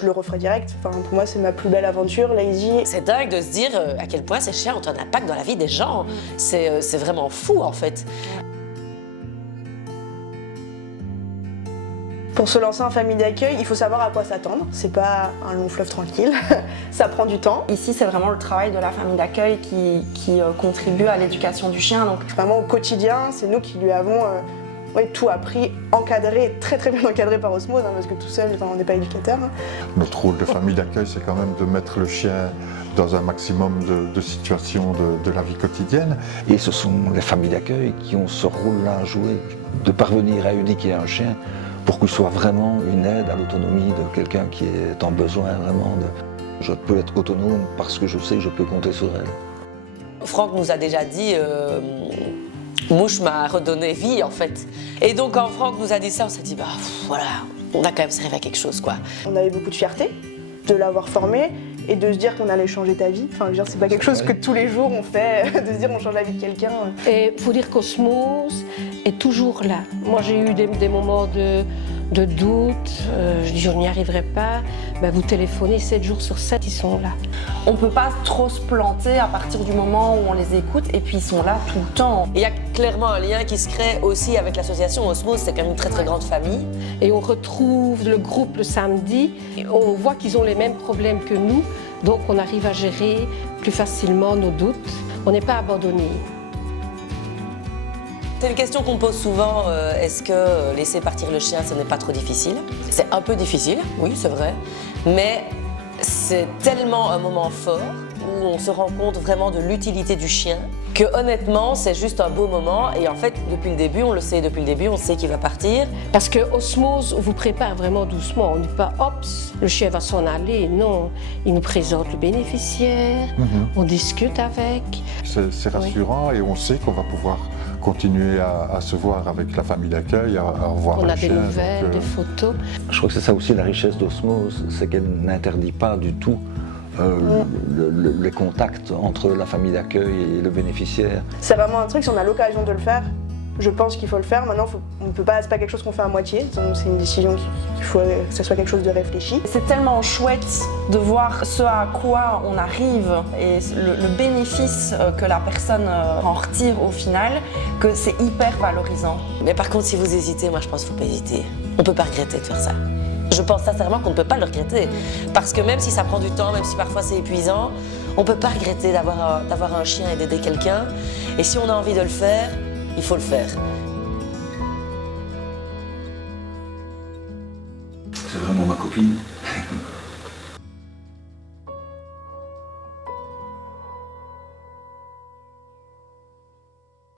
Je le referai direct. Enfin, pour moi, c'est ma plus belle aventure, Lazy. C'est dingue de se dire à quel point ces chiens ont un impact dans la vie des gens. C'est vraiment fou, en fait. Pour se lancer en famille d'accueil, il faut savoir à quoi s'attendre. C'est pas un long fleuve tranquille, ça prend du temps. Ici, c'est vraiment le travail de la famille d'accueil qui contribue à l'éducation du chien. Donc, vraiment au quotidien, c'est nous qui lui avons tout appris, encadré, très bien encadré par osmose, parce que tout seul, on n'est pas éducateur. Notre rôle de famille d'accueil, c'est quand même de mettre le chien dans un maximum de situations de la vie quotidienne. Et ce sont les familles d'accueil qui ont ce rôle-là à jouer, de parvenir à éduquer un chien pour qu'il soit vraiment une aide à l'autonomie de quelqu'un qui est en besoin vraiment de... Je peux être autonome parce que je sais que je peux compter sur elle. Franck nous a déjà dit Mouche m'a redonné vie, en fait. Et donc, quand Franck nous a dit ça, on s'est dit, bah voilà, on a quand même servi à quelque chose, quoi. On avait beaucoup de fierté de l'avoir formé et de se dire qu'on allait changer ta vie. Enfin, je veux dire, c'est pas quelque chose que tous les jours on fait, de se dire on change la vie de quelqu'un. Et il faut dire qu'Osmose est toujours là. Moi, j'ai eu des moments de doute, je dis je n'y arriverai pas. Ben, vous téléphonez 7 jours sur 7, ils sont là. on ne peut pas trop se planter à partir du moment où on les écoute et puis ils sont là tout le temps. Il y a clairement un lien qui se crée aussi avec l'association Osmose, c'est quand même une très grande famille. Et on retrouve le groupe le samedi, et on voit qu'ils ont les mêmes problèmes que nous, donc on arrive à gérer plus facilement nos doutes. On n'est pas abandonnés. C'est une question qu'on me pose souvent, est-ce que laisser partir le chien, ce n'est pas trop difficile? C'est un peu difficile, oui, c'est vrai, mais c'est tellement un moment fort où on se rend compte vraiment de l'utilité du chien que honnêtement, c'est juste un beau moment et en fait, depuis le début, on le sait depuis le début, on sait qu'il va partir. Parce que Osmose vous prépare vraiment doucement, on ne dit pas « hop, le chien va s'en aller », non, il nous présente le bénéficiaire, on discute avec. C'est rassurant et on sait qu'on va pouvoir continuer à se voir avec la famille d'accueil, à revoir On a le des chien, nouvelles, donc, des photos. Je crois que c'est ça aussi la richesse d'Osmose, c'est qu'elle n'interdit pas du tout les contacts entre la famille d'accueil et le bénéficiaire. C'est vraiment un truc, si on a l'occasion de le faire, je pense qu'il faut le faire. Maintenant, on peut pas, c'est pas quelque chose qu'on fait à moitié, donc c'est une décision qu'il faut que ce soit quelque chose de réfléchi. C'est tellement chouette de voir ce à quoi on arrive et le bénéfice que la personne en retire au final, que c'est hyper valorisant. Mais par contre, si vous hésitez, moi je pense qu'il ne faut pas hésiter. On ne peut pas regretter de faire ça. Je pense sincèrement qu'on ne peut pas le regretter. Parce que même si ça prend du temps, même si parfois c'est épuisant, on ne peut pas regretter d'avoir un chien et d'aider quelqu'un. Et si on a envie de le faire, il faut le faire. C'est vraiment ma copine.